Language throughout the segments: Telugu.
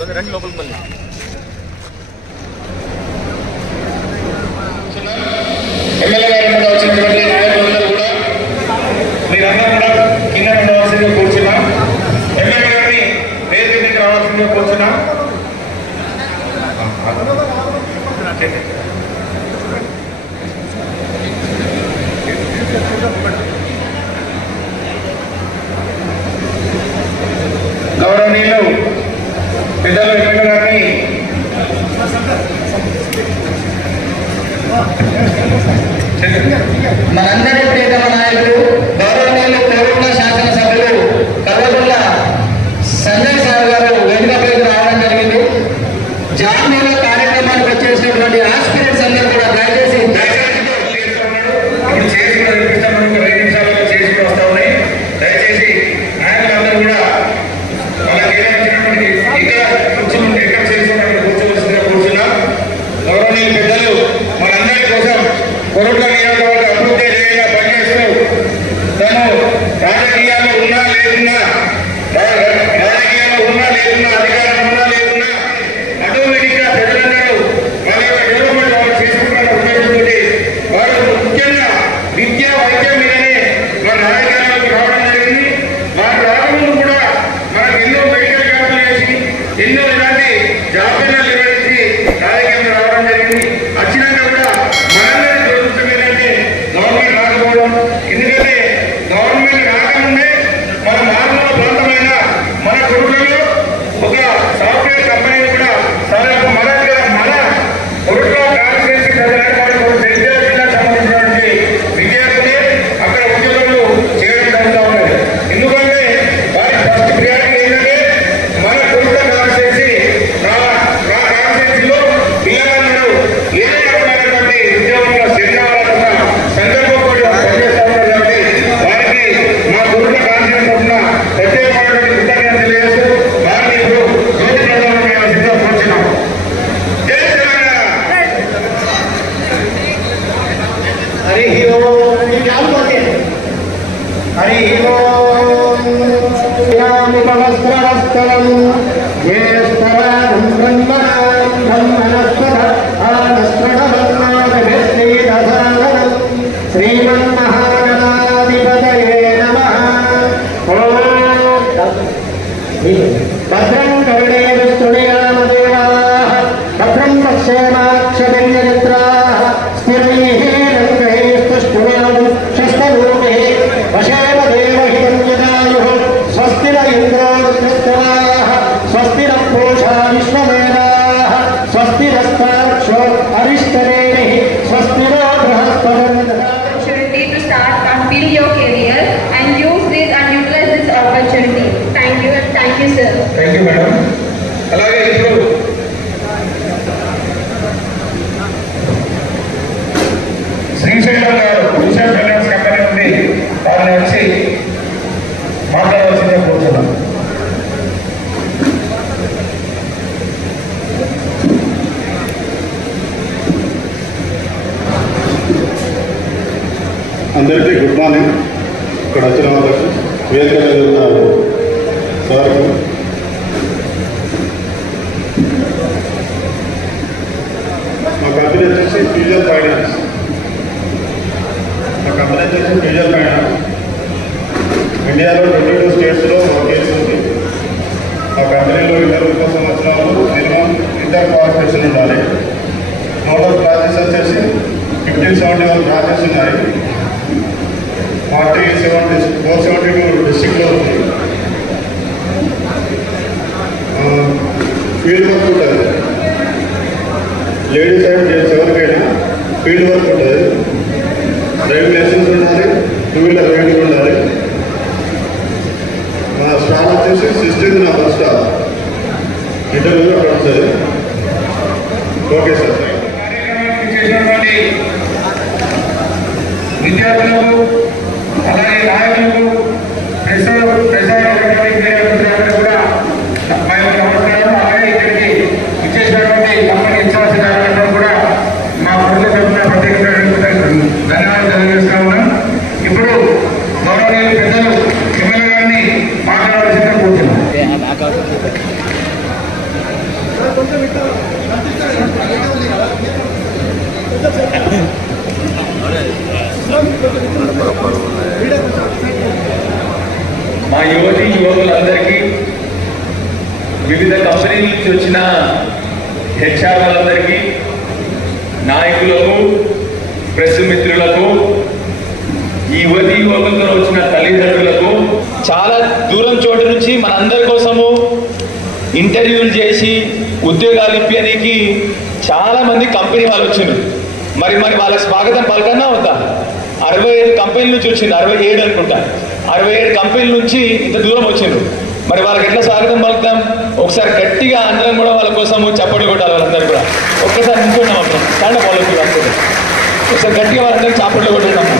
రెండు లోపలికి మళ్ళీ ఎమ్మెల్యే గారు కూడా వచ్చినటువంటి నాయకులందరూ కూడా మీరందరూ కూడా కింద ఉండవలసిందిగా కూర్చున్నాం. ఎమ్మెల్యే గారిని వేదిక మీద రావాల్సిందిగా కూర్చున్నాం. గౌరవనీయులు పెద్దలు ఎమ్మెల్యే గారిని మనందరి ప్రియతమ నాయకులు గౌరవనీయులు కోరుట్ల శాసనసభ్యులు కల్వకుంట్ల సంజయ్ సార్ గారు వేదికపైకి రావడం జరిగింది. జామీల కార్యక్రమానికి వచ్చేసినటువంటి ఆస్పిరెంట్స్ అందరూ కూడా దయచేసి ఇప్పుడు చేసి కూడా చూపిస్తాము. 2 నిమిషాలలో చేసి కూడా వస్తా ఉన్నాయి. దయచేసి నాయకులందరూ కూడా వాళ్ళకి ఏమైనటువంటి ఇక్కడ కూర్చుని ఎక్కడ చేసుకున్నప్పుడు కూర్చోవలసిందిగా కూర్చున్నాం. గౌరవనీయులు పెద్దలు మనందరి కోసం కోరుట్ల నియోజకవర్గ అభివృద్ధి ధ్యేయంగా పనిచేస్తూ తను రాజకీయాల్లో ఉన్నా లేకున్నా అధికారం ఉన్నా లేకున్నా ఆటోమేటిక్గా ప్రజలందరూ వాళ్ళ యొక్క డెవలప్మెంట్ వాళ్ళు చేసుకుంటున్న ఉద్దేశంతో వారు ముఖ్యంగా విద్యా వైద్యం మీదనే మన రాజకీయాల్లోకి రావడం జరిగింది. వారు రాకముందు కూడా మనకు ఎన్నో మెడికల్ క్యాంపులు చేసి ఎన్నో ఇలాంటి జాబితాలు నిర్వహించి రాజకీయంలో రావడం జరిగింది. వచ్చినాక కూడా మనందరి దురదృష్టం ఏంటంటే గవర్నమెంట్ రాకపోవడం. ఎందుకంటే గవర్నమెంట్ రాకముందే మన మారుమూల ప్రాంతమైన మన కొడుకులలో ఒక సాఫ్ట్వేర్ కంపెనీని కూడా మన కొడుకుల కాన్స్టిట్యూన్సీ జగిత్యాల జిల్లాకు సంబంధించినటువంటి విద్యార్థులే అక్కడ ఉద్యోగులు చేయడం జరుగుతూ ఉన్నది. ఎందుకంటే వారి ఫస్ట్ ప్రియారిటీ ఏంటంటే మన కొడుకుల కాన్స్టిట్యూన్సీ కాన్స్టిట్యూన్సీలో పిల్లలందరూ ఏ రకమైనటువంటి ఉద్యోగంలో సెట్ కావాలన్న సంకల్పంతో పనిచేస్తూ ఉన్నారు. కాబట్టి వారికి మా కొడుకుల కాన్స్టిట్యూన్సీ ఉన్న ప్రత్యేకమైనటువంటి కృతజ్ఞతలు తెలియజేస్తూ వారిని ఇప్పుడు జ్యోతి ప్రదానం చేయవలసిందిగా కోరుచున్నాం. జై తెలంగాణ. హరి ఓం హరి ఓం వస్త్రవస్త్రం జ్యేష్ఠరాజం బ్రహ్మణాం బ్రహ్మణస్పదానస్పదవన్నాదభిశ్రీదధారణం శ్రీమన్మహాగణాధిపతయే నమః. ఓం భద్రం కర్ణేషు శృణుయామదేవాః భద్రం పశ్యేమాక్షభిర్యజత్రాః స్థిరైః రంగైస్తుష్టువాం శస్తరూపైః వశేమ దేవహితం యదాయుః స్వస్తి న ఇంద్రో వృద్ధస్తవాః స్వస్తి న పూషా విశ్వవేదాః స్వస్తి నస్తార్క్ష్యో అరిష్టనేమిః స్వస్తి no బృహస్పతిర్దధాతు. Opportunity to start and build your career and use this and utilize this opportunity. Thank you and thank you, sir. Thank you madam. అలాగే ఇప్పుడు శ్రీశైలం గారు భూషణ్ ఫైనాన్స్ కంపెనీ నుండి వారిని వచ్చి మాట్లాడవలసిందిగా కోరుతున్నాం. అందరికీ గుడ్ మార్నింగ్. ఇక్కడ వచ్చిన వాళ్ళకి వేదిక మీద ఉన్నారు సార్. మా కంపెనీ వచ్చేసి ఫ్యూచర్ ఫైనాన్స్. ఇండియాలో 22 స్టేట్స్లో వర్క్ చేస్తుంది. మా కంపెనీలో 20 సంవత్సరాలు మినిమం ఇంటర్ క్వాలిఫికేషన్ ఉండాలి. టోటల్ బ్రాంచెస్ వచ్చేసి 1571 బ్రాంచెస్ ఉన్నాయి. 472 డిస్ట్రిక్ట్లో ఉంది. ఫీల్డ్ వర్క్ ఉంటుంది. లేడీస్ అండ్ జెంట్స్ ఎవరికైనా ఫీల్డ్ వర్క్ ఉంటుంది. డ్రైవింగ్ లైసెన్స్ ఉండాలి. 2 వీలర్ రైడింగ్ ఉండాలి. మా స్టాఫ్ వచ్చేసి 16 నెంబర్ స్టాఫ్. ఇంటర్వ్యూ అక్కడ ఉంటుంది. Okay sir. చేసినటువంటి విద్యార్థులకు అలాగే నాయకులకు కూడా మా యొక్క నమస్కారం. అలాగే ఇక్కడికి ఇచ్చేసినటువంటి కంపెనీ ఇన్ఛార్జ్ కార్యక్రమం కూడా మా ప్రభుత్వ తరఫున ప్రత్యేకంగా ధన్యవాదాలు తెలియజేస్తా ఉన్నాం. ఇప్పుడు గౌరవనీయులు పెద్దలు ఎమ్మెల్యే గారిని మాట్లాడవలసిందిగా కోరుతున్నాం. మా యువతి యువకులందరికీ, వివిధ కంపెనీల నుంచి వచ్చిన హెచ్ఆర్ వాళ్ళందరికీ, నాయకులకు, ప్రెస్ మిత్రులకు, ఈ యువతి యువకులతో వచ్చిన తల్లిదండ్రులకు, చాలా దూరం చోటు నుంచి మన అందరి కోసము ఇంటర్వ్యూలు చేసి ఉద్యోగాలు ఇప్పడానికి చాలా మంది కంపెనీ వాళ్ళు వచ్చిండ్రు. మరి వాళ్ళకి స్వాగతం పలకన్నా వద్దా? 65 కంపెనీల నుంచి వచ్చింది, 67 అనుకుంటా. 67 కంపెనీల నుంచి ఇంత దూరం వచ్చిండ్రు. మరి వాళ్ళకి ఎట్లా స్వాగతం పలుకుతాం? ఒకసారి గట్టిగా అందరం కూడా వాళ్ళ కోసం చప్పట్లు కొట్టాలి. వాళ్ళందరూ కూడా ఒక్కసారి నించున్నాం అప్పుడు స్టాండ్ అప్ వాళ్ళు ఒకసారి గట్టిగా వాళ్ళందరికీ చప్పట్లు కొట్టుకుంటాము.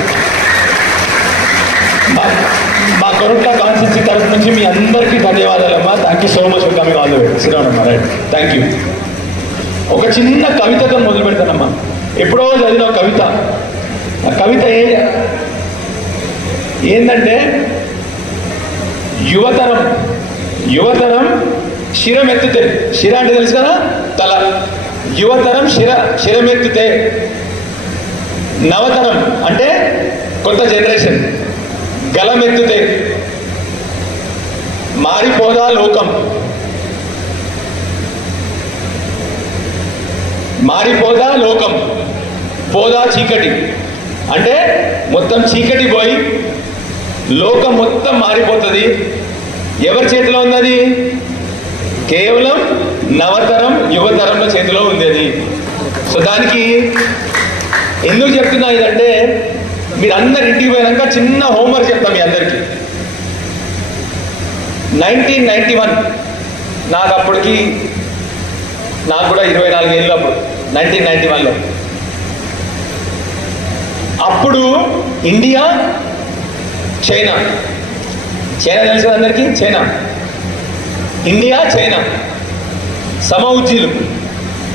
మా కొరట్ల కాన్స్టిట్యూన్సీ తరఫు నుంచి మీ అందరికీ ధన్యవాదాలమ్మా. Thank you so much for coming all the way. శ్రీరామమ్మ, రైట్, థ్యాంక్ యూ. ఒక చిన్న కవితతో మొదలు పెడతానమ్మా. ఎప్పుడో చదివిన కవిత. ఆ కవిత ఏంటంటే, యువతరం శిరమెత్తితే, శిర అంటే తెలుసు కదా, తల. యువతరం శిరమెత్తితే, నవతరం అంటే కొత్త జనరేషన్ గలమెత్తితే, మారిపోదా లోకం, మారిపోదా లోకం, పోదా చీకటి అంటే మొత్తం చీకటి పోయి లోకం మొత్తం మారిపోతుంది. ఎవరి చేతిలో ఉన్నది? కేవలం నవతరం యువతరంలో చేతిలో ఉంది అది. సో దానికి ఎందుకు చెప్తున్నా ఇదంటే, మీరు అందరు ఇంటికి పోయినాక చిన్న హోంవర్క్ చెప్తాం మీ అందరికీ. 1991 నాకు కూడా 24 ఏళ్ళు అప్పుడు, 1991లో. అప్పుడు ఇండియా, చైనా తెలుసు అందరికీ. ఇండియా చైనా సమఉజ్జీలు.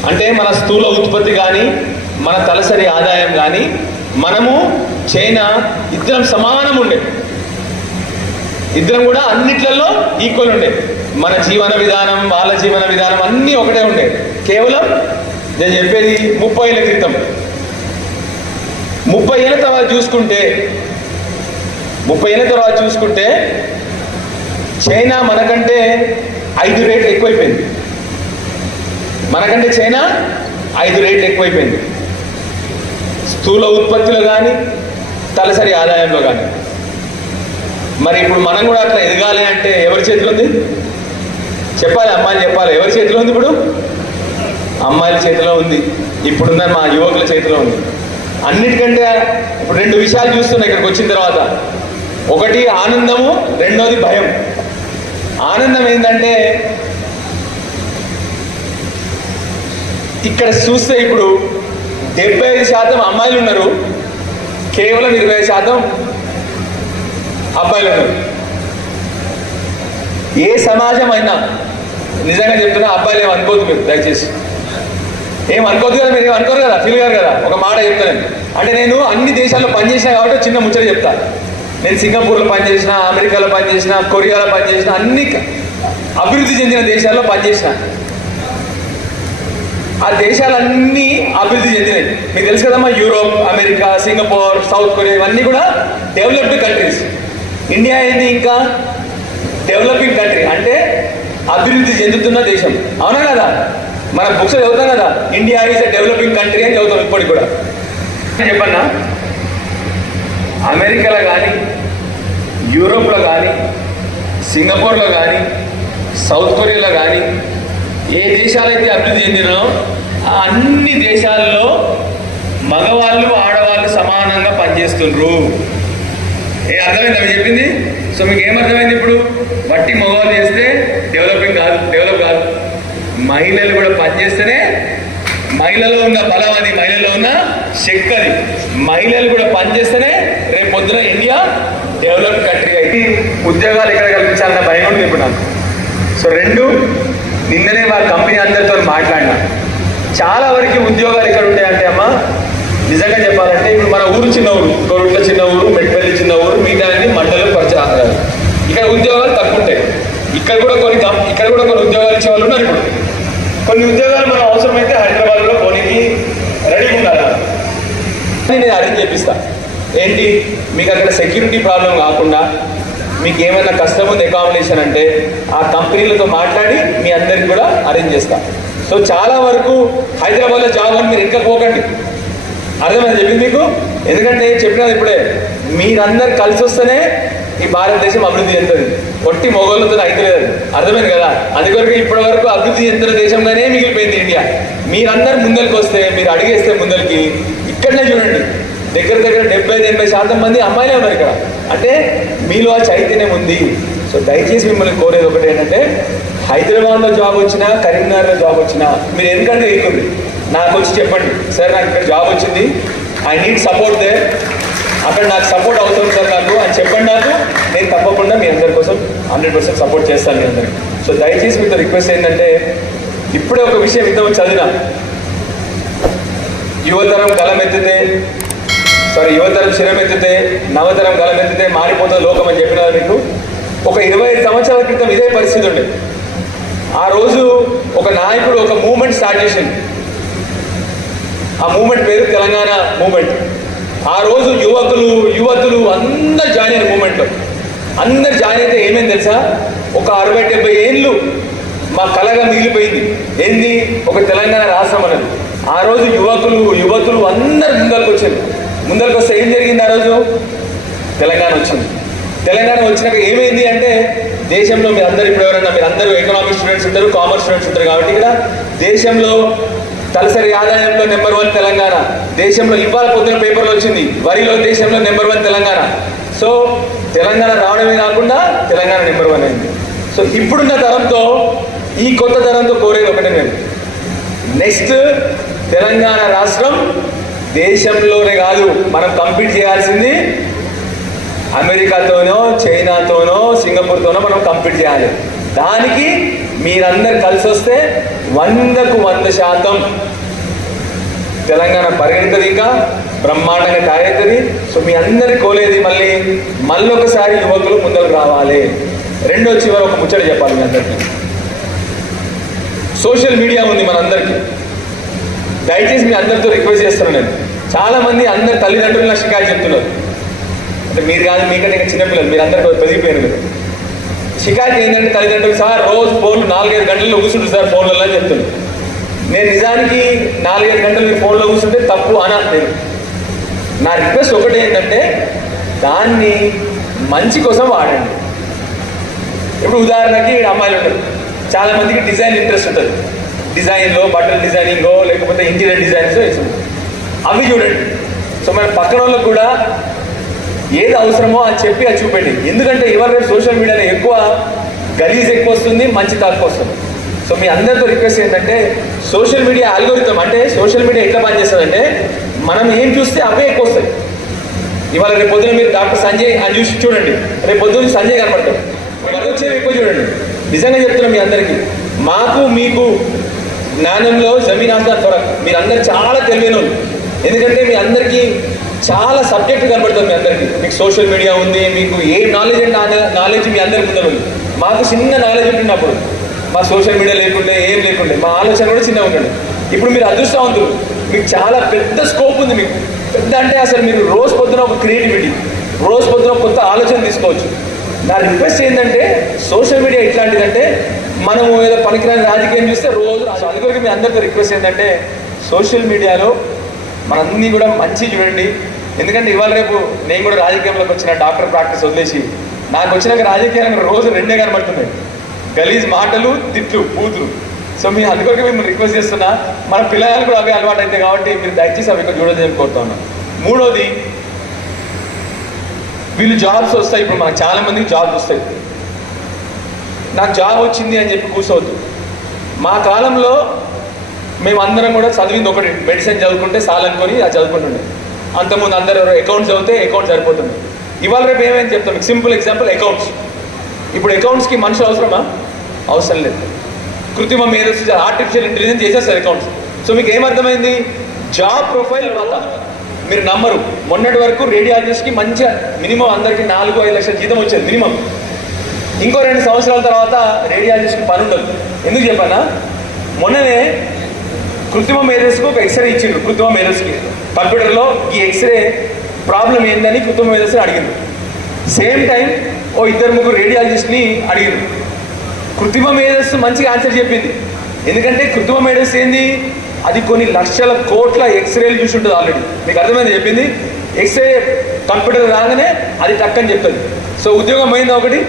అంటే మన స్థూల ఉత్పత్తి కానీ, మన తలసరి ఆదాయం కానీ, మనము చైనా ఇద్దరం సమానం ఉండే, ఇద్దరం కూడా అన్నిట్లలో ఈక్వల్ ఉండే. మన జీవన విధానం, వాళ్ళ జీవన విధానం అన్నీ ఒకటే ఉండే. కేవలం నేను చెప్పేది 30 ఏళ్ళ క్రితం. 30 ఏళ్ళ తర్వాత చూసుకుంటే చైనా మనకంటే 5 రేట్లు ఎక్కువైపోయింది. స్థూల ఉత్పత్తిలో కానీ, తలసరి ఆదాయంలో కానీ. మరి ఇప్పుడు మనం కూడా అట్లా ఎదగాలి అంటే ఎవరి చేతిలో ఉంది చెప్పాలి? అమ్మాయిలు చెప్పాలి. ఎవరి చేతిలో ఉంది? ఇప్పుడు అమ్మాయిల చేతిలో ఉంది. ఇప్పుడున్న మా యువకుల చేతిలో ఉంది. అన్నిటికంటే ఇప్పుడు 2 విషయాలు చూస్తున్నాయి ఇక్కడికి వచ్చిన తర్వాత. ఒకటి ఆనందము, రెండోది భయం. ఆనందం ఏంటంటే, ఇక్కడ చూస్తే ఇప్పుడు 75% అమ్మాయిలు ఉన్నారు, కేవలం 20% అబ్బాయిలు ఉన్నారు. ఏ సమాజం అయినా, నిజంగా చెప్తున్నా, అబ్బాయిలు ఏమనుకోదు, మీరు దయచేసి ఏమనుకోదు కదా, మీరు ఏమనుకోరు కదా, ఫీల్ గారు కదా. ఒక మాట చెప్తాను, అంటే నేను అన్ని దేశాల్లో పనిచేసిన కాబట్టి చిన్న ముచ్చట చెప్తా. నేను సింగపూర్లో పనిచేసిన, అమెరికాలో పనిచేసిన, కొరియాలో పనిచేసిన, అన్ని అభివృద్ధి చెందిన దేశాల్లో పనిచేసిన. ఆ దేశాలన్నీ అభివృద్ధి చెందినాయి. మీకు తెలుసు కదమ్మా, Europe, America, Singapore, south Korea, ఇవన్నీ కూడా డెవలప్డ్ కంట్రీస్. ఇండియా ఏంది? ఇంకా డెవలపింగ్ కంట్రీ, అంటే అభివృద్ధి చెందుతున్న దేశం. అవునా కదా? మన బుక్స్ చదువుతాం కదా, India is a developing country అని చదువుతాం ఇప్పటికి కూడా. చెప్పన్నా, అమెరికాలో కానీ, యూరోప్లో కానీ, సింగపూర్లో కానీ, సౌత్ కొరియాలో కానీ, ఏ దేశాలైతే అభివృద్ధి చెందినో ఆ అన్ని దేశాల్లో మగవాళ్ళు ఆడవాళ్ళు సమానంగా పనిచేస్తుండ్రు. అర్థమైందా మీరు చెప్పింది? సో మీకు ఏమర్థమైంది ఇప్పుడు? వట్టి మగవాళ్ళు చేస్తే డెవలప్ కాదు. మహిళలు కూడా పనిచేస్తేనే, మహిళలో ఉన్న బలం అది, మహిళలో ఉన్న శక్తి అది. మహిళలు కూడా పనిచేస్తేనే రేపు పొద్దున ఇండియా డెవలప్ కంట్రీ అయితే. ఉద్యోగాలు ఎక్కడ కల్పించాలన్న భయం ఉంది ఇప్పుడు నాకు. సో 2, నిన్ననే మా కంపెనీ అందరితో మాట్లాడినా, చాలా వరకు ఉద్యోగాలు ఎక్కడ ఉంటాయంటే అమ్మా, నిజంగా చెప్పాలంటే ఇప్పుడు మన ఊరు చిన్న ఊరు, కొరుట్ల చిన్న ఊరు, మెట్పల్లి చిన్న ఊరు, మిగతా మండలం పరిచయం. ఇక్కడ ఉద్యోగాలు తక్కువ ఉంటాయి. ఇక్కడ కూడా కొన్ని ఉద్యోగాలు ఇచ్చే వాళ్ళు ఉన్నారు. ఇప్పుడు కొన్ని ఉద్యోగాలు మనం అవసరమైతే హైదరాబాద్లో పోనీకి రెడీగా ఉండాలి. నేను అరేంజ్ చేపిస్తా. ఏంటి మీకు అక్కడ సెక్యూరిటీ ప్రాబ్లం కాకుండా మీకు ఏమైనా కష్టం ఉంది అకామిడేషన్ అంటే ఆ కంపెనీలతో మాట్లాడి మీ అందరికి కూడా అరేంజ్ చేస్తాం. సో చాలా వరకు హైదరాబాద్లో జాబ్ అని మీరు ఇంకా పోకండి, అర్థమైంది చెప్పింది మీకు. ఎందుకంటే చెప్పినది ఇప్పుడే, మీరందరు కలిసి వస్తేనే ఈ భారతదేశం అభివృద్ధి చెందుతుంది, కొట్టి మొగోళ్ళతో అయితలేదు, అర్థమైంది కదా. అందుకొరకు ఇప్పటి వరకు అభివృద్ధి చెందిన దేశంగానే మిగిలిపోయింది ఇండియా. మీరందరు ముందరికి వస్తే, మీరు అడిగేస్తే ముందరికి, ఇక్కడనే చూడండి దగ్గర 70-80% మంది అమ్మాయిలే ఉన్నారు ఇక్కడ. అంటే మీలో ఆ చైతన్యం ఉంది. సో దయచేసి మిమ్మల్ని కోరేది ఒకటి ఏంటంటే, హైదరాబాద్లో జాబ్ వచ్చినా కరీంనగర్లో జాబ్ వచ్చినా మీరు ఎందుకంటే ఎక్కుంది నాకు వచ్చి చెప్పండి, సార్ నాకు ఇక్కడ జాబ్ వచ్చింది, ఐ నీడ్ సపోర్ట్ దే, అక్కడ నాకు సపోర్ట్ అవుతుంది సార్ నాకు అని చెప్పండి. నాకు నేను తప్పకుండా మీ అందరి కోసం 100% సపోర్ట్ చేస్తాను మీ అందరికి. సో దయచేసి మీతో రిక్వెస్ట్ ఏంటంటే, ఇప్పుడే ఒక విషయం ఇంతకుముందు చదివిన, యువతరం శిరమెత్తితే నవతరం గలమెత్తితే మారిపోతుంది లోకం అని చెప్పినారు మీకు. ఒక 25 సంవత్సరాల క్రితం ఇదే పరిస్థితి ఉండే. ఆ రోజు ఒక నాయకుడు ఒక మూవ్మెంట్ స్టార్ట్ చేసింది. ఆ మూవ్మెంట్ పేరు తెలంగాణ మూవ్మెంట్. ఆ రోజు యువతులు అందరు జాయిన్ అయిన మూవ్మెంట్లో. అందరు జాయిన్ అయితే ఏమేమి తెలుసా, ఒక 60-70 ఏళ్ళు మా కలగా మిగిలిపోయింది ఏంది, ఒక తెలంగాణ రాష్ట్రం అనేది. ఆ రోజు యువతులు అందరు ముందరికి వస్తే ఏం జరిగింది, ఆ రోజు తెలంగాణ వచ్చింది. తెలంగాణ వచ్చినాక ఏమైంది అంటే, దేశంలో మీరు అందరూ ఇప్పుడు ఎవరన్నా, మీరు అందరూ ఎకనామిక్స్ స్టూడెంట్స్ ఉంటారు, కామర్స్ స్టూడెంట్స్ ఉంటారు కాబట్టి ఇక్కడ దేశంలో తలసరి ఆదాయంలో నెంబర్ 1 తెలంగాణ. దేశంలో ఇవాళ పొద్దున పేపర్లో వచ్చింది, వరిలో దేశంలో నెంబర్ 1 తెలంగాణ. సో తెలంగాణ రావడమే కాకుండా తెలంగాణ నెంబర్ 1 అయింది. సో ఇప్పుడున్న తరంతో, ఈ కొత్త తరంతో కోరేది ఒకటే, నేను నెక్స్ట్ తెలంగాణ రాష్ట్రం దేశంలోనే కాదు, మనం కంపీట్ చేయాల్సింది అమెరికాతోనో చైనాతోనో సింగపూర్తోనో మనం కంపీట్ చేయాలి. దానికి మీరందరు కలిసి వస్తే 100% తెలంగాణ పరిగెడుతుంది, ఇంకా బ్రహ్మాండంగా తయారవుతుంది. సో మీ అందరి కోలేది మళ్ళీ ఒకసారి యువకులు ముందరకు రావాలి. రెండో చివరి ఒక ముచ్చట చెప్పాలి మీ అందరికీ. సోషల్ మీడియా ఉంది మనందరికీ. దయచేసి మీ అందరితో రిక్వెస్ట్ చేస్తున్నాను నేను. చాలా మంది అందరు తల్లిదండ్రులు నాకు షికాయత్ చెప్తున్నారు, అంటే మీరు కాదు, మీకంటే ఇంకా చిన్నపిల్లలు, మీరు అందరూ పెరిగిపోయారు. మీరు షికాయత్ ఏంటంటే తల్లిదండ్రులు, సార్ రోజు ఫోన్లు 4-5 గంటల్లో కూర్చుంటారు సార్ ఫోన్లలో అని చెప్తున్నారు. నేను నిజానికి 4-5 గంటలు మీరు ఫోన్లో కూర్చుంటే తప్పు అని నా రిక్వెస్ట్ ఒకటి ఏంటంటే, దాన్ని మంచి కోసం వాడండి. ఇప్పుడు ఉదాహరణకి అమ్మాయిలు ఉంటారు, చాలా మందికి డిజైన్ ఇంట్రెస్ట్ ఉంటుంది, డిజైన్లో బట్టల డిజైనింగో లేకపోతే ఇంటీరియర్ డిజైన్స్ వేస్తుంది, అవి చూడండి. సో మన పక్కన వాళ్ళకు కూడా ఏది అవసరమో అది చెప్పి అది చూపెట్టి. ఎందుకంటే ఇవాళ రేపు సోషల్ మీడియాలో ఎక్కువ గలీజ్ ఎక్కువ వస్తుంది, మంచి తక్కువ వస్తుంది. సో మీ అందరితో రిక్వెస్ట్ ఏంటంటే, సోషల్ మీడియా అల్గోరిథం, అంటే సోషల్ మీడియా ఎట్లా పనిచేస్తుందంటే, మనం ఏం చూస్తే అవే ఎక్కువ వస్తాయి. ఇవాళ రేపు పొద్దున మీరు డాక్టర్ సంజయ్ అని చూసి చూడండి, రేపు పొద్దున్న సంజయ్ కనపడతాడు, అది వచ్చేవి ఎక్కువ చూడండి. నిజంగా చెప్తున్నాం మీ అందరికీ, మాకు మీకు జ్ఞానంలో జమీన్ ఆస్మాన్ ఫరక్. మీరందరూ చాలా తెలివైన వాళ్ళు, ఎందుకంటే మీ అందరికీ చాలా సబ్జెక్టు కనబడుతుంది. మీ అందరికీ మీకు సోషల్ మీడియా ఉంది, మీకు ఏ నాలెడ్జ్ అంటే నాలెడ్జ్ మీ అందరికి ముందర ఉంది. మాకు చిన్న నాలెడ్జ్ ఉంటున్నప్పుడు, మా సోషల్ మీడియా లేకుంటే ఏం లేకుంటే మా ఆలోచన కూడా చిన్నగా ఉండండి. ఇప్పుడు మీరు అదృష్టవంతులు, మీకు చాలా పెద్ద స్కోప్ ఉంది. మీకు పెద్ద అంటే అసలు మీరు రోజు పొద్దున ఒక క్రియేటివిటీ, రోజు పొద్దున కొత్త ఆలోచన తీసుకోవచ్చు. నా రిక్వెస్ట్ ఏంటంటే, సోషల్ మీడియా ఎట్లాంటిదంటే, మనము ఏదో పనికిరాని రాజకీయం చూస్తే రోజు. అందుకొరకు మీ అందరితో రిక్వెస్ట్ ఏంటంటే, సోషల్ మీడియాలో మనందరినీ కూడా మంచి చూడండి. ఎందుకంటే ఇవాళ రేపు నేను కూడా రాజకీయంలోకి వచ్చిన, డాక్టర్ ప్రాక్టీస్ వదిలేసి నాకు వచ్చినాక రాజకీయాలకు రోజు 2 కనబడుతున్నాయి, గలీజ్ మాటలు, తిట్లు, బూతులు. సో మీ అందుకొరకు మేము రిక్వెస్ట్ చేస్తున్నా, మన పిల్లలు కూడా అవే అలవాటు అయితే కాబట్టి మీరు దయచేసి అవి ఇక్కడ చూడొద్దని కోరుతా ఉన్నాం. మూడోది, వీళ్ళు జాబ్స్ వస్తాయి. ఇప్పుడు మనకు చాలా మందికి జాబ్స్ వస్తాయి. నాకు జాబ్ వచ్చింది అని చెప్పి కూర్చోవద్దు. మా కాలంలో మేమందరం కూడా చదివింది ఒకటి, మెడిసిన్ చదువుకుంటే చాలనుకొని అది చదువుకుంటుండే. అంతకుముందు అందరూ అకౌంట్స్ చదివితే అకౌంట్స్ సరిపోతుంది. ఇవాళ రేపు ఏమేమి చెప్తాం, మీకు సింపుల్ ఎగ్జాంపుల్ అకౌంట్స్. ఇప్పుడు అకౌంట్స్కి మనుషులు అవసరమా? అవసరం లేదు. కృత్రిమ మేధస్సు, ఆర్టిఫిషియల్ ఇంటెలిజెన్స్ చేసేస్తారు అకౌంట్స్. సో మీకు ఏమర్థమైంది, జాబ్ ప్రొఫైల్ తర్వాత మీరు నమ్మరు, మొన్నటి వరకు రేడియాలజిస్ట్కి మంచిగా మినిమం అందరికీ 4-5 లక్షల జీతం వచ్చేది మినిమం. ఇంకో 2 సంవత్సరాల తర్వాత రేడియాలజిస్ట్కి పని ఉండదు. ఎందుకు చెప్పానా, మొన్ననే కృత్రిమ మేధస్సుకు ఒక ఎక్స్రే ఇచ్చిండ్రు. కృత్రిమ మేధస్సుకి కంప్యూటర్లో ఈ ఎక్స్రే ప్రాబ్లం ఏందని కృత్రిమ మేధస్సుని అడిగింది. సేమ్ టైం ఓ 2-3 రేడియాలజిస్ట్ని అడిగింది. కృత్రిమ మేధస్సు మంచిగా ఆన్సర్ చెప్పింది. ఎందుకంటే కృత్రిమ మేధస్సు ఏంది, అది కొన్ని లక్షల కోట్ల ఎక్స్రేలు చూసి ఉంటుంది ఆల్రెడీ. మీకు అర్థమైంది చెప్పింది. ఎక్స్రే కంప్యూటర్ రాగానే అది టక్కని చెప్తుంది. సో ఉద్యోగం పోయింది, ఒకటి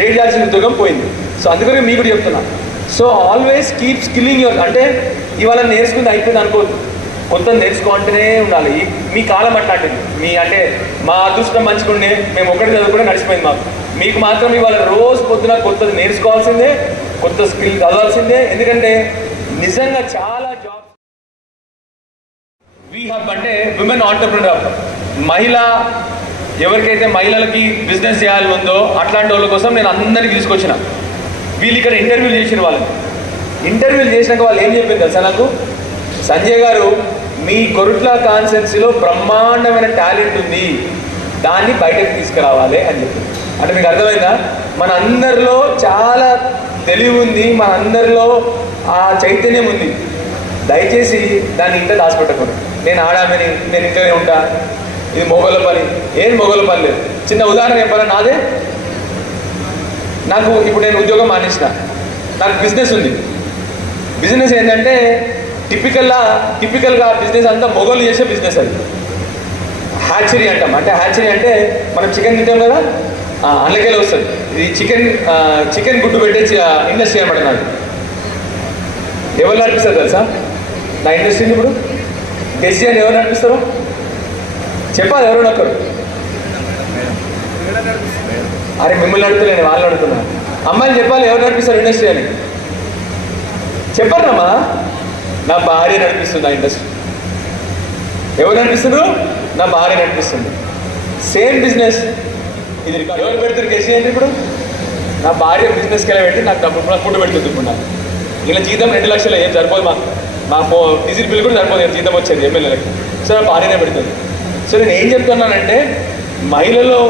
రేడియాలజీ ఉద్యోగం పోయింది. సో అందుకని మీకు కూడా చెప్తున్నా, so always keep skilling your, అంటే ఇవాళ నేర్చుకుంది అయిపోయింది అనుకోవద్దు, కొత్త నేర్చుకుంటూనే ఉండాలి. మీ కాలం అట్లాంటిది. మీ అంటే మా అదృష్టం మంచిగుండే మేము ఒకటి చదువుకుంటే నడిచిపోయింది మాకు. మీకు మాత్రం ఇవాళ రోజు పొద్దున కొత్తది నేర్చుకోవాల్సిందే, కొత్త స్కిల్ చదవాల్సిందే. ఎందుకంటే నిజంగా చాలా జాబ్స్ వీహబ్ అంటే విమెన్ ఆంటర్ప్రినర్ హబ్. మహిళ ఎవరికైతే మహిళలకి బిజినెస్ చేయాలని ఉందో అట్లాంటి వాళ్ళ కోసం నేను అందరికీ తీసుకొచ్చిన. వీళ్ళు ఇక్కడ ఇంటర్వ్యూలు చేసిన వాళ్ళని. ఇంటర్వ్యూలు చేసినాక వాళ్ళు ఏం చెప్పింది తెలుసా నాకు, సంజయ్ గారు మీ కొరుట్ల కాన్స్టిట్యున్సీలో బ్రహ్మాండమైన టాలెంట్ ఉంది, దాన్ని బయటకు తీసుకురావాలి అని చెప్పింది. అంటే మీకు అర్థమైందా, మన అందరిలో చాలా తెలివి ఉంది, మన అందరిలో ఆ చైతన్యం ఉంది. దయచేసి దాన్ని ఇంట్లో దాచిపెట్టకూడదు. నేను ఆడామని నేను ఇంట్లోనే ఉంటా, ఇది మొగోళ్ళ పని. ఏం మొగోళ్ళ పని లేదు. చిన్న ఉదాహరణ చెప్పాలా, నాదే. నాకు ఇప్పుడు నేను ఉద్యోగం మానేసిన, నాకు బిజినెస్ ఉంది. బిజినెస్ ఏంటంటే టిపికల్గా బిజినెస్ అంతా మొగోళ్ళు చేసే బిజినెస్. అది హ్యాచరీ అంటాం. అంటే హ్యాచరీ అంటే మనం చికెన్ తింటాం కదా, అందులోకెళ్ళి వస్తుంది. ఇది చికెన్ గుడ్డు పెట్టే ఇండస్ట్రీ అనమాట. నాకు ఎవరు నడిపిస్తారు తెలుసా నా ఇండస్ట్రీని? ఇప్పుడు గెస్సీ అని ఎవరు నడిపిస్తారు చెప్పాలి, ఎవరు నొక్కరు. అరే మిమ్మల్ని అడుగుతలేను, వాళ్ళు అడుగుతున్నారు. అమ్మాయిని చెప్పాలి ఎవరు నడిపిస్తారు ఇండస్ట్రీ అని. చెప్పారమ్మా, నా భార్య నడిపిస్తుంది ఆ ఇండస్ట్రీ. ఎవరు నడిపిస్తున్నారు? నా భార్య నడిపిస్తుంది. సేమ్ బిజినెస్ ఇది. ఎవరు పెడతారు గెస్సీ అంటే? ఇప్పుడు నా భార్య బిజినెస్కి వెళ్ళి పెట్టి నాకు డబ్బులు ఫుడ్ పెడుతుంది. ఇప్పుడు నాకు ఇలా జీతం 2 లక్షలు ఏం సరిపోదు, మాకు డీజిల్ బిల్ కూడా సరిపోదు జీతం వచ్చేది ఎమ్మెల్యేలకి. సో నా భార్యనే పెడుతుంది. సో నేను ఏం చెప్తున్నానంటే, మహిళలో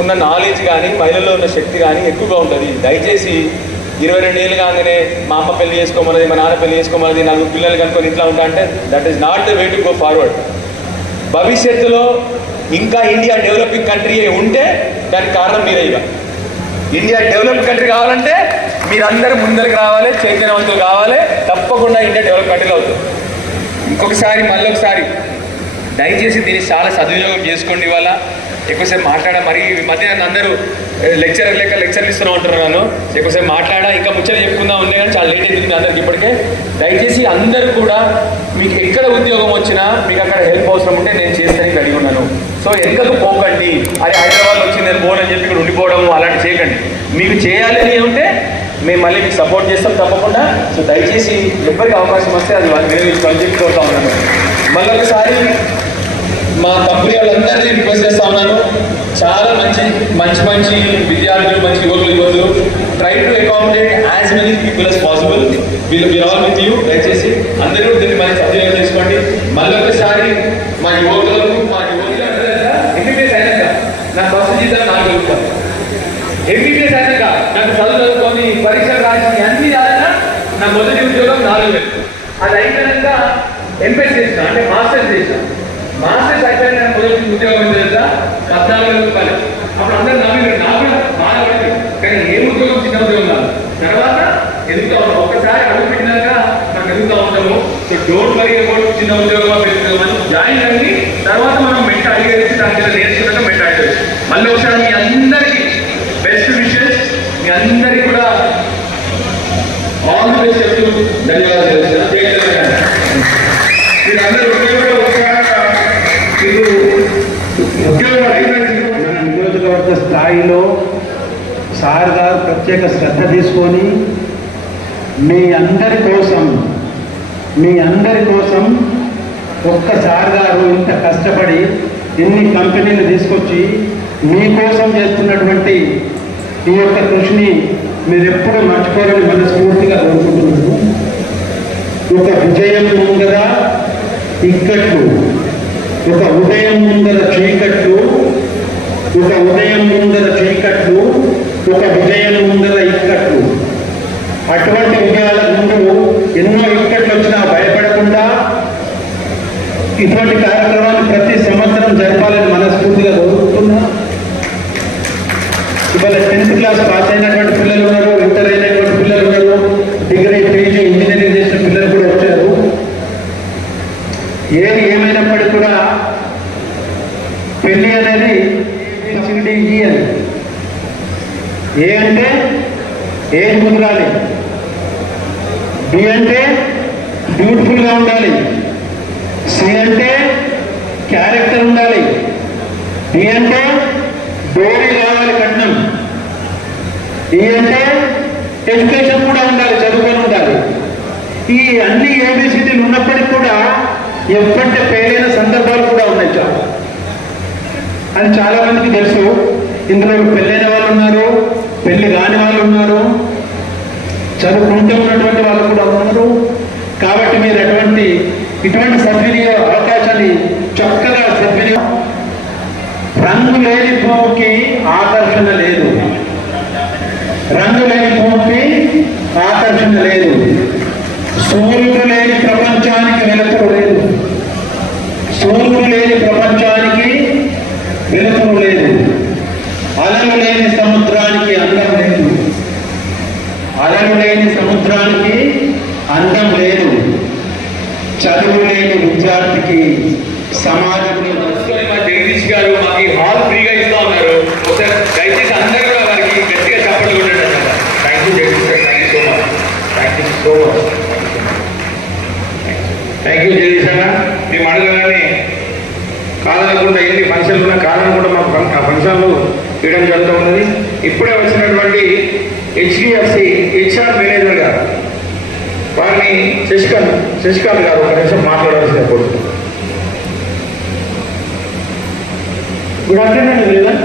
ఉన్న నాలెడ్జ్ కానీ మహిళల్లో ఉన్న శక్తి కానీ ఎక్కువగా ఉంటుంది. దయచేసి 22 ఏళ్ళు కాగానే మా అమ్మ పెళ్లి చేసుకోమన్నది, మా నాన్న పెళ్లి చేసుకోమన్నది, 4 పిల్లలు కనుక్కొని ఇంట్లో ఉంటా అంటే that is not the way to go forward. భవిష్యత్తులో ఇంకా ఇండియా డెవలపింగ్ కంట్రీ ఉంటే దానికి కారణం మీరే. ఇక ఇండియా డెవలప్ కంట్రీ కావాలంటే మీరందరూ ముందరికి రావాలి, చైతన్యవంతులు కావాలి. తప్పకుండా ఇండియా డెవలప్ కంట్రీలో అవుతుంది. ఇంకొకసారి మళ్ళొకసారి దయచేసి దీన్ని చాలా సద్వినియోగం చేసుకోండి. ఇవాళ ఎక్కువసేపు మాట్లాడా, మరి ఈ మధ్య అందరూ లెక్చర్లు ఇస్తూనే ఉంటున్నారు. నన్ను ఎక్కువసేపు మాట్లాడా, ఇంకా ముచ్చలు చెప్పుకుందాం ఉన్నాయి కానీ చాలా లేట్ అవుతుంది అందరికి ఇప్పటికే. దయచేసి అందరూ కూడా మీకు ఎక్కడ ఉద్యోగం వచ్చినా మీకు అక్కడ హెల్ప్ అవసరం ఉంటే నేను చేస్తానికి అడిగి ఉన్నాను. సో ఎందుకు పోకండి, అది హైదరాబాద్లో వచ్చి నేను పోనని చెప్పి ఇక్కడ ఉండిపోవడం అలాంటి చేయకండి. మీకు చేయాలని ఉంటే మేము మళ్ళీ మీకు సపోర్ట్ చేస్తాం తప్పకుండా. సో దయచేసి ఎవరికి అవకాశం వస్తే అది వాళ్ళు వినియోగించుకోవాలని చెప్పి కోరుతా ఉన్నాను. మళ్ళీ ఒకసారి మా కంపెనీ వాళ్ళందరినీ రిక్వెస్ట్ చేస్తా ఉన్నాను, చాలా మంచి విద్యార్థులు, మంచి యువకులు try to accommodate as many people as possible. We are all with you. దయచేసి అందరూ దీన్ని మంచి సద్వినియోగం చేసుకోండి. మళ్ళీ ఒకసారి మా యువకులకు ఎంబీబీఎస్ అయినాక నాకు ఫస్ట్ జీతం 4 రూపాయలు. ఎంబీబీఎస్ అయినాక నాకు చదువుకొని పరీక్షలు రాసి అన్ని రాసినా నా మొదటి ఉద్యోగం 4,000. అది అయిపోయాక ఎంఎస్ చేసిన, అంటే మాస్టర్స్ చేసిన. మాస్టర్స్ అయిపోయిన మొదటి ఉద్యోగం తెలుసా 14,000 రూపాయలు. అప్పుడు అందరూ నవ్వి నాకు బాగా పడింది. కానీ ఏ ఉద్యోగం చిన్న ఉద్యోగం కాదు. తర్వాత ఎదుగుతా ఉంటాం, ఒక్కసారి అడుగు పెట్టినాక మనం ఎదుగుతా ఉంటాము. సో డోంట్ వరీ అబౌట్ చిన్న ఉద్యోగం పెరుగుతామని జాయిన్ అయ్యి తర్వాత మనం మెట్ట అడిగేసి దాని మీద నేర్చుకున్నాక మెట్ట అడిగేది. మళ్ళీ ఒకసారి మీ అందరికీ బెస్ట్ విషెస్, మీ అందరికీ కూడా ఆల్ ది బెస్ట్ చెప్తూ ధన్యవాదాలు. మన నియోజకవర్గ స్థాయిలో సార్ గారు ప్రత్యేక శ్రద్ధ తీసుకొని మీ అందరి కోసం ఒక్క సార్ గారు ఇంత కష్టపడి ఇన్ని కంపెనీలు తీసుకొచ్చి మీకోసం చేస్తున్నటువంటి ఈ యొక్క కృషిని మీరు ఎప్పుడూ మర్చిపోరని మనస్ఫూర్తిగా కోరుకుంటున్నాను. ఒక విజయం ముందర ఇక్కట్లు, ఒక ఉదయం ముందర చీకట్లు, ఒక ఉదయం ముందర చీకట్లు, ఒక విజయం ముందర ఇక్కట్లు. అటువంటి విజయాల ముందు ఎన్నో ఇక్కట్లు వచ్చినా భయపడకుండా ఇటువంటి కార్యక్రమాన్ని ప్రతి సంవత్సరం జరపాలి. పెళ్లి అనేది సిడిఈ అని. ఏ అంటే ఏజ్ కుదరాలి, బి అంటే బ్యూటిఫుల్గా ఉండాలి, సి అంటే క్యారెక్టర్ ఉండాలి, డి అంటే డోరీ కావాలి కట్నం, ఈ అంటే ఎడ్యుకేషన్ కూడా ఉండాలి, చదువుకొని ఉండాలి. ఈ అన్ని ఏబిసిటీలు ఉన్నప్పటికీ కూడా ఎప్పటి పెళ్ళైన సందర్భాలు కూడా ఉన్నాయి చాలా. అని చాలా మందికి తెలుసు. ఇందులో పెళ్ళైన వాళ్ళు ఉన్నారు, పెళ్లి కాని వాళ్ళు ఉన్నారు, చదువుకుంటూ ఉన్నటువంటి వాళ్ళు కూడా ఉన్నారు. కాబట్టి మీరు ఇటువంటి సద్వినియోగ అవకాశాన్ని చక్కగా సద్వినియోగం. రంగు లేని పువ్వుకి ఆకర్షణ లేదు, రంగు లేని పువ్వుకి ఆకర్షణ లేదు, సూర్యుడు లేని ప్రపంచానికి వెలుతురు లేదు, సూర్యుడు లేని ప్రపంచానికి వెలుతురు లేదు, అలలు లేని సముద్రానికి అందం లేదు, అలలు లేని సముద్రానికి అందం లేదు, చదువు లేని విద్యార్థికి సమాజంలో. మా జగదీష్ గారు మాకు ఈ హాల్ ఫ్రీగా ఇస్తా ఉన్నారు. ఒకసారి దయచేసి అందరూ కూడా వారికి గట్టిగా చప్పట్లు కొట్టండి అన్నమాట. థ్యాంక్ యూ జగదీష్ గారు, thank you so much, thank you so much, thank you Jagadish అన్న. మేము అడగగానే కాదనకుండా ఎన్ని ఫంక్షన్లు ఉన్నా కాదనకుండా మాకు ఆ ఫంక్షన్లు ఇవ్వడం జరుగుతూ ఉన్నది. ఇప్పుడే వచ్చినటువంటి హెచ్డిఎఫ్సి హెచ్ఆర్ మేనేజర్ గారు, వారిని శశికాంత్ గారు ఒక నిమిషం మాట్లాడాల్సిన కోరుతున్నాను. Good afternoon, everyone.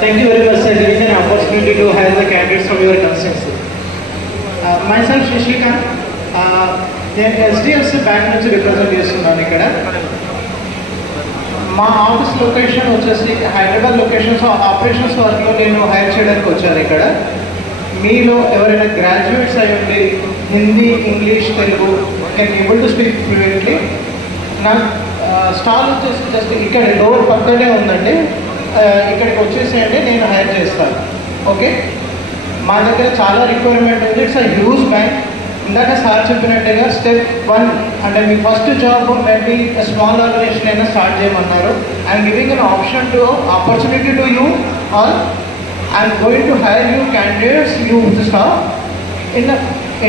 Thank you very much for giving an opportunity to hire the candidates from your constituency. Myself, Shishikant, నేను HDFC బ్యాంక్ నుంచి రిప్రజెంట్ చేస్తున్నాను. ఇక్కడ మా ఆఫీస్ లొకేషన్ వచ్చేసి హైదరాబాద్ లొకేషన్స్ ఆపరేషన్స్ వర్క్లో నేను హైర్ చేయడానికి వచ్చాను. ఇక్కడ మీలో ఎవరైనా గ్రాడ్యుయేట్స్ అయి ఉండి Hindi, English, Telugu can able to speak fluently, నా స్టాల్ వచ్చేసి జస్ట్ ఇక్కడ డోర్ పక్కనే ఉందండి, ఇక్కడికి వచ్చేసేయండి, నేను హైర్ చేస్తాను. ఓకే, మా దగ్గర చాలా రిక్వైర్మెంట్ ఉంది. It's a huge bank. ఇందాక సార్ చెప్పినట్టుగా స్టెప్ 1 అంటే మీ first job maybe small organization అయినా స్టార్ట్ చేయమన్నారు. I'm giving an opportunity to you all. I'm going to hire you candidates, you staff in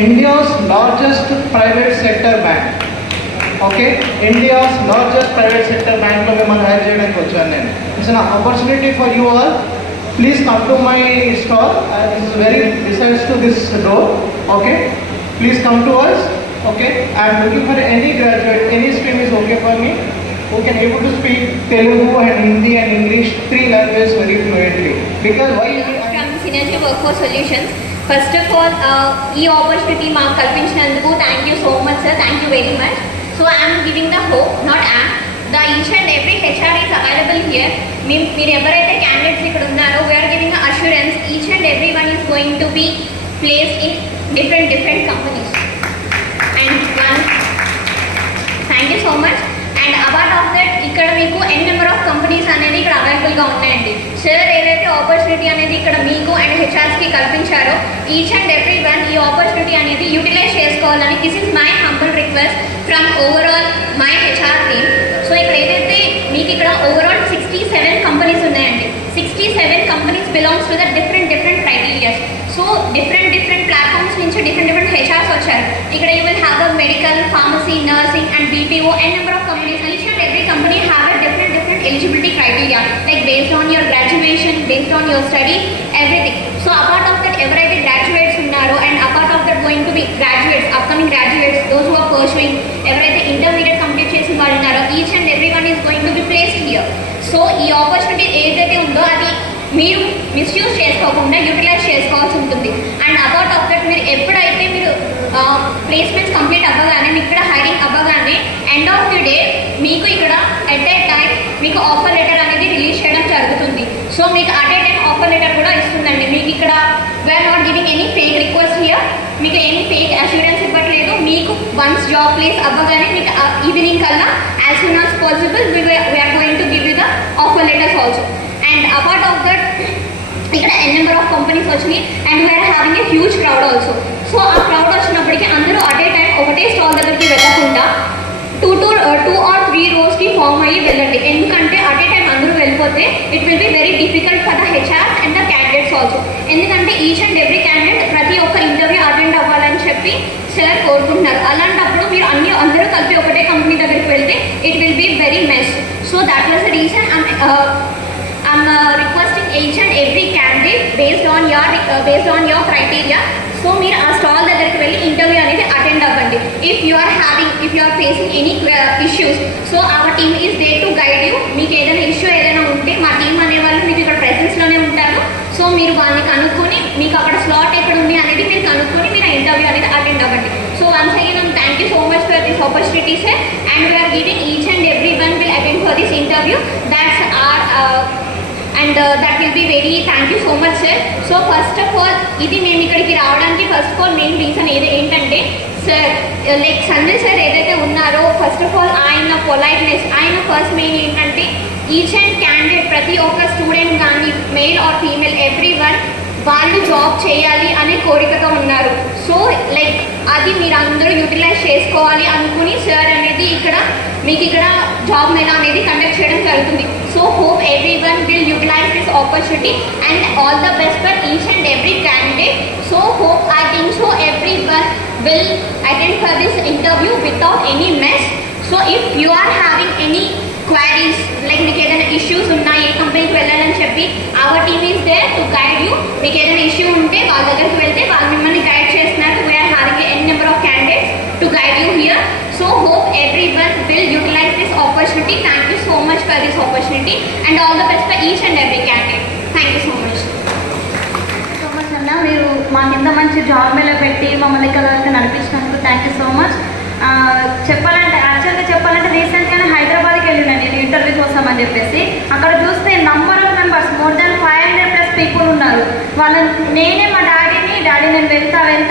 India's largest private sector bank. Okay, India's largest private sector బ్యాంక్లో మిమ్మల్ని హైర్ చేయడానికి వచ్చాను నేను. It's an opportunity for you all. Please come to my stall. It's very decides to this door. Okay, please come to us. Okay, I am looking for any graduate, any stream is okay for me, who can able to speak Telugu and Hindi and English 3 languages very fluently. Because why from Synergy Workforce Solutions. First of all, ఈ opportunity మాకు కల్పించినందుకు thank you so much sir, thank you very much. So I'm giving the hope, not am. The each and every HR is available here. మీరు ఎవరైతే క్యాండిడేట్స్ ఇక్కడ ఉన్నారో we are giving assurance each and every one is going to be placed in different companies. And one, thank you so much. And apart of that, ఇక్కడ మీకు n number of companies అనేది ఇక్కడ అవైలబుల్గా ఉన్నాయండి. సార్ ఏదైతే ఆపర్చునిటీ అనేది ఇక్కడ మీకు అండ్ హెచ్ఆర్స్కి కల్పించారో ఈచ్ అండ్ ఎవ్రీ వన్ ఈ ఆపర్చునిటీ అనేది యూటిలైజ్ చేసుకోవాలని this is my humble request from overall my HR team. So ఇక్కడ ఏదైతే మీకు ఇక్కడ ఓవరాల్ 67 కంపెనీస్ ఉన్నాయండి. 67 companies belongs to the different criterias. So different platforms నుంచి డిఫరెంట్ హెచ్ఆర్స్ వచ్చారు. ఇక్కడ you will have a medical, pharmacy, nursing and BPO n number of companies. Each and every company have a different eligibility criteria, like based on your graduation, based on your study, everything. So apart of that, ఎవరైతే graduates ఉన్నారో and apart of that going to be graduates, upcoming graduates, those who are pursuing, ఎవరైతే intermediate complete చేసిన వాళ్ళు ఉన్నారో each and everyone is going to be placed here. So ఈ ఆపర్చునిటీ ఏదైతే ఉందో అది మీరు మిస్యూజ్ చేసుకోకుండా యూటిలైజ్ చేసుకోవాల్సి ఉంటుంది. అండ్ అబౌట్ ఆఫ్ దట్ మీరు ఎప్పుడైతే మీరు ప్లేస్మెంట్స్ కంప్లీట్ అవ్వగానే మీకు ఇక్కడ హైరింగ్ అవ్వగానే ఎండ్ ఆఫ్ ది డే మీకు ఇక్కడ ఎట్ ఏ టైం మీకు ఆఫర్ లెటర్ అనేది రిలీజ్ చేయడం జరుగుతుంది. సో మీకు at a time offer letter కూడా ఇస్తుందండి. మీకు ఇక్కడ we are not giving any fake request here. మీకు ఎనీ ఫేక్ అష్యూరెన్స్ ఇవ్వట్లేదు. మీకు వన్స్ జాబ్ ప్లేస్ అవ్వగానే మీకు ఈవినింగ్ కల్లా as soon as possible we are going to give you the offer letters also. And apart of that ఇక్కడ n number of companies వచ్చినాయి and we are having a huge crowd also. So ఆ క్రౌడ్ వచ్చినప్పటికీ అందరూ అట్ ఏ టైం ఒకటే స్టాల్ దగ్గరికి వెళ్ళకుండా 2 or 3 rows కి ఫామ్ అయ్యి వెళ్ళండి. ఎందుకంటే అట్ ఏ టైం అందరూ వెళ్ళిపోయి లేకపోతే it will be very difficult for the HR and the candidates also. ఎందుకంటే ఈచ్ అండ్ ఎవ్రీ క్యాండిడేట్ ప్రతి ఒక్క ఇంటర్వ్యూ అటెండ్ అవ్వాలని చెప్పి సార్ కోరుకుంటున్నారు. అలాంటప్పుడు మీరు అందరూ కలిపి ఒకటే కంపెనీ దగ్గరికి వెళ్తే it will be very mess. So that was the reason I'm requesting each and every candidate based on your criteria. So మీరు ఆ స్టాల్ దగ్గరికి వెళ్ళి ఇంటర్వ్యూ అనేది అటెండ్ అవ్వండి. If you are facing any issues, so our team is there to guide you. మీకు ఏదైనా ఇష్యూ ఏదైనా ఉంటే మా టీం అనేవాళ్ళు మీకు ఇక్కడ ప్రెసెన్స్లోనే ఉంటారు. సో మీరు వాళ్ళని కనుక్కొని మీకు అక్కడ స్లాట్ ఎక్కడ ఉంది అనేది మీరు కనుక్కొని మీరు ఆ ఇంటర్వ్యూ అనేది అటెండ్ అవ్వండి. So once again thank you so much for this opportunity sir, and we are giving each and every one will attend for this interview. That's and that will be very thank you so much sir. So first of all ఇది మేము ఇక్కడికి రావడానికి first of all main reason ఏంటంటే సార్ లైక్ సంజయ్ సార్ ఏదైతే ఉన్నారో ఫస్ట్ ఆఫ్ ఆల్ ఆయన పొలైట్నెస్, ఆయన ఫస్ట్ మెయిన్ ఏంటంటే ఈచ్ అండ్ క్యాండిడేట్ ప్రతి ఒక్క స్టూడెంట్ కానీ male or female every one వాళ్ళు జాబ్ చేయాలి అనే కోరికతో ఉన్నారు. సో లైక్ అది మీరు అందరూ యూటిలైజ్ చేసుకోవాలి అనుకుని సార్ అనేది మీకు ఇక్కడ జాబ్ మేళా అనేది కండక్ట్ చేయడం జరుగుతుంది. So hope every one will utilize this opportunity and all the best for each and every candidate. So hope I think so every one will attend for this interview without any mess. So if you are having any queries like మీకు ఏదైనా ఇష్యూస్ ఉన్నాయి ఏ కంపెనీకి వెళ్ళాలని చెప్పి our team is there to guide you. మీకు ఏదైనా ఇష్యూ ఉంటే వాళ్ళ దగ్గరికి వెళ్తే వాళ్ళు మిమ్మల్ని గైడ్ చేస్తున్నారు. We are having n number of candidates to guide you here. So hope everyone will utilize this opportunity. Thank you so much for this opportunity and all the best for each and every candidate. Thank you so much. So much అన్న, మీరు మాకు ఇంత మంచి జాబ్ మేళ పెట్టి మమ్మల్ని ఇక్కడ నడిపించినందుకు థ్యాంక్ యూ సో మచ్. యాక్చువల్గా చెప్పాలంటే రీసెంట్గానే హైదరాబాద్కి వెళ్ళినా నేను ఇంటర్వ్యూ కోసం అని చెప్పేసి. అక్కడ చూస్తే number of members more than 500+ people ఉన్నారు. నేనే మా డాడీ నేను వెళ్తా అని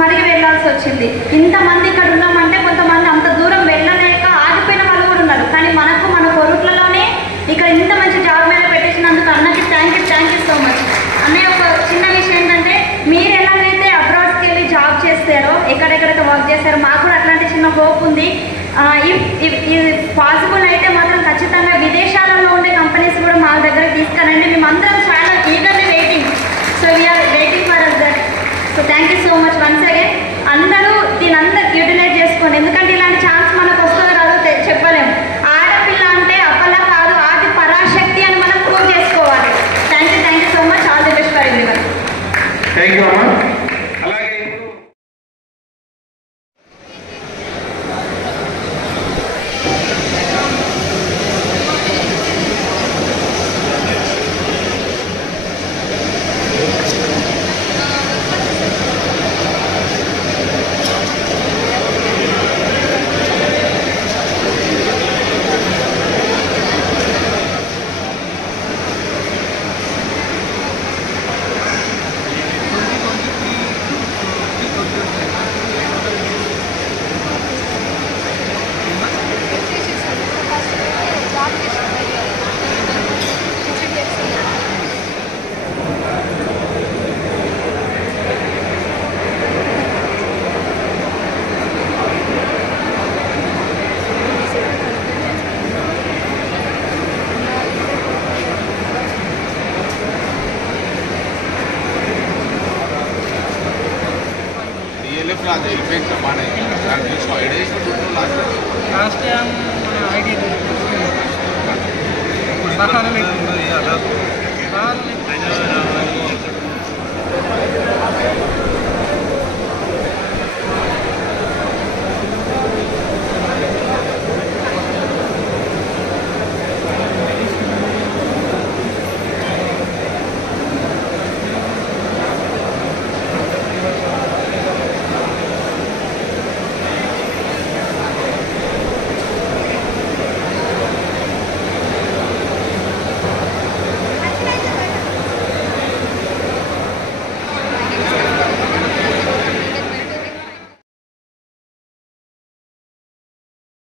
మరిగి వెళ్ళాల్సి వచ్చింది. ఇంతమంది ఇక్కడ ఉన్నామంటే కొంతమంది అంత దూరం వెళ్ళలేక ఆగిపోయిన వాళ్ళు కూడా ఉన్నారు. కానీ మన కొరుట్లలోనే ఇక్కడ ఇంత మంచి జాబ్ మేళ పెట్టేసినందుకు అన్నకి థ్యాంక్ యూ సో మచ్. అన్నయ్య ఒక చిన్న విషయం ఏంటంటే మీరు ఎలాగైతే అబ్రాడ్స్కి వెళ్ళి జాబ్ చేస్తారో ఎక్కడెక్కడైతే వర్క్ చేస్తారో మాకు కూడా అట్లాంటి చిన్న హోప్ ఉంది. ఇఫ్ పాసిబుల్ అయితే మాత్రం ఖచ్చితంగా విదేశాలలో ఉండే కంపెనీస్ కూడా మా దగ్గర తీసుకురండి. మేమందరం చాలా eagerly waiting. So we are waiting for us that. So thank you so much once again. అందరూ దీనందరూ యూటిలైజ్ చేసుకోండి. ఎందుకంటే ఇలాంటి ఛాన్స్ మనకు వస్తుందో రాదో చెప్పలేము. ఆడపిల్ల అంటే అప్పలా కాదు, ఆది పరాశక్తి అని మనం ప్రూవ్ చేసుకోవాలి. Thank you so much. All the best for everyone. Thank you అమ్మా. అలాగే लास्ट टाइम आईडी